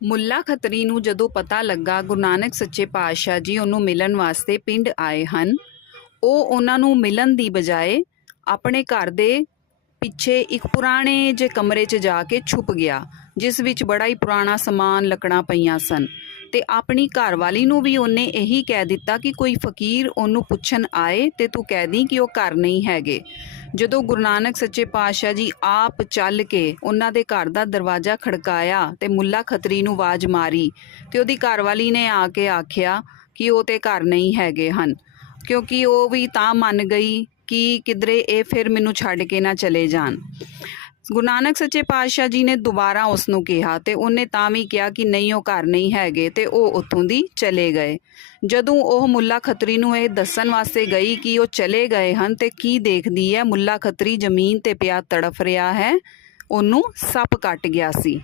ਮੁੱਲਾ ਖਤਰੀ ਨੂੰ ਜਦੋਂ ਪਤਾ ਲੱਗਾ ਗੁਰੂ ਨਾਨਕ ਸੱਚੇ ਪਾਤਸ਼ਾਹ ਜੀ ਉਹਨੂੰ ਮਿਲਣ ਵਾਸਤੇ ਪਿੰਡ ਆਏ ਹਨ, ਉਹ ਉਹਨਾਂ ਨੂੰ ਮਿਲਣ ਦੀ ਬਜਾਏ ਆਪਣੇ ਘਰ ਦੇ ਪਿੱਛੇ ਇੱਕ ਪੁਰਾਣੇ ਜੇ ਕਮਰੇ 'ਚ ਜਾ ਕੇ ਛੁਪ ਗਿਆ, ਜਿਸ ਵਿੱਚ ਬੜਾ ਹੀ ਪੁਰਾਣਾ ਸਮਾਨ ਲੱਕੜਾਂ ਪਈਆਂ ਸਨ ਤੇ ਆਪਣੀ ਘਰਵਾਲੀ ਨੂੰ ਵੀ ਉਹਨੇ ਇਹੀ ਕਹਿ ਦਿੱਤਾ ਕਿ ਕੋਈ ਫਕੀਰ ਉਹਨੂੰ ਪੁੱਛਣ ਆਏ ਤੇ ਤੂੰ ਕਹਿ ਦੀ ਕਿ ਉਹ ਘਰ ਨਹੀਂ ਹੈਗੇ। ਜਦੋਂ ਗੁਰੂ ਨਾਨਕ ਸੱਚੇ ਪਾਤਸ਼ਾਹ ਜੀ ਆਪ ਚੱਲ ਕੇ ਉਹਨਾਂ ਦੇ ਘਰ ਦਾ ਦਰਵਾਜ਼ਾ ਖੜਕਾਇਆ ਤੇ ਮੁੱਲਾ ਖਤਰੀ ਨੂੰ ਆਵਾਜ਼ ਮਾਰੀ ਤੇ ਉਹਦੀ ਘਰਵਾਲੀ ਨੇ ਆ ਕੇ ਆਖਿਆ ਕਿ ਉਹ ਤੇ ਘਰ ਨਹੀਂ ਹੈਗੇ ਹਨ, ਕਿਉਂਕਿ ਉਹ ਵੀ ਤਾਂ ਮੰਨ ਗਈ ਕਿ ਕਿਧਰੇ ਇਹ ਫਿਰ ਮੈਨੂੰ ਛੱਡ ਕੇ ਨਾ ਚਲੇ ਜਾਣ। ਗੁਰੂ ਨਾਨਕ ਸੱਚੇ ਪਾਤਸ਼ਾਹ ਜੀ ਨੇ ਦੁਬਾਰਾ ਉਸ ਨੂੰ ਕਿਹਾ ਤੇ ਉਹਨੇ ਤਾਂ ਵੀ ਕਿਹਾ ਕਿ ਨਹੀਂ, ਉਹ ਘਰ ਨਹੀਂ ਹੈਗੇ ਤੇ ਉਹ ਉੱਥੋਂ ਦੀ ਚਲੇ ਗਏ। ਜਦੋਂ ਉਹ ਮੁੱਲਾ ਖੱਤਰੀ ਨੂੰ ਇਹ ਦੱਸਣ ਵਾਸਤੇ ਗਈ ਕਿ ਉਹ ਚਲੇ ਗਏ ਹਨ ਤੇ ਕੀ ਦੇਖਦੀ ਹੈ, ਮੁੱਲਾ ਖੱਤਰੀ ਜ਼ਮੀਨ ਤੇ ਪਿਆ ਤੜਫ ਰਿਹਾ ਹੈ, ਉਹਨੂੰ ਸੱਪ ਕੱਟ ਗਿਆ ਸੀ।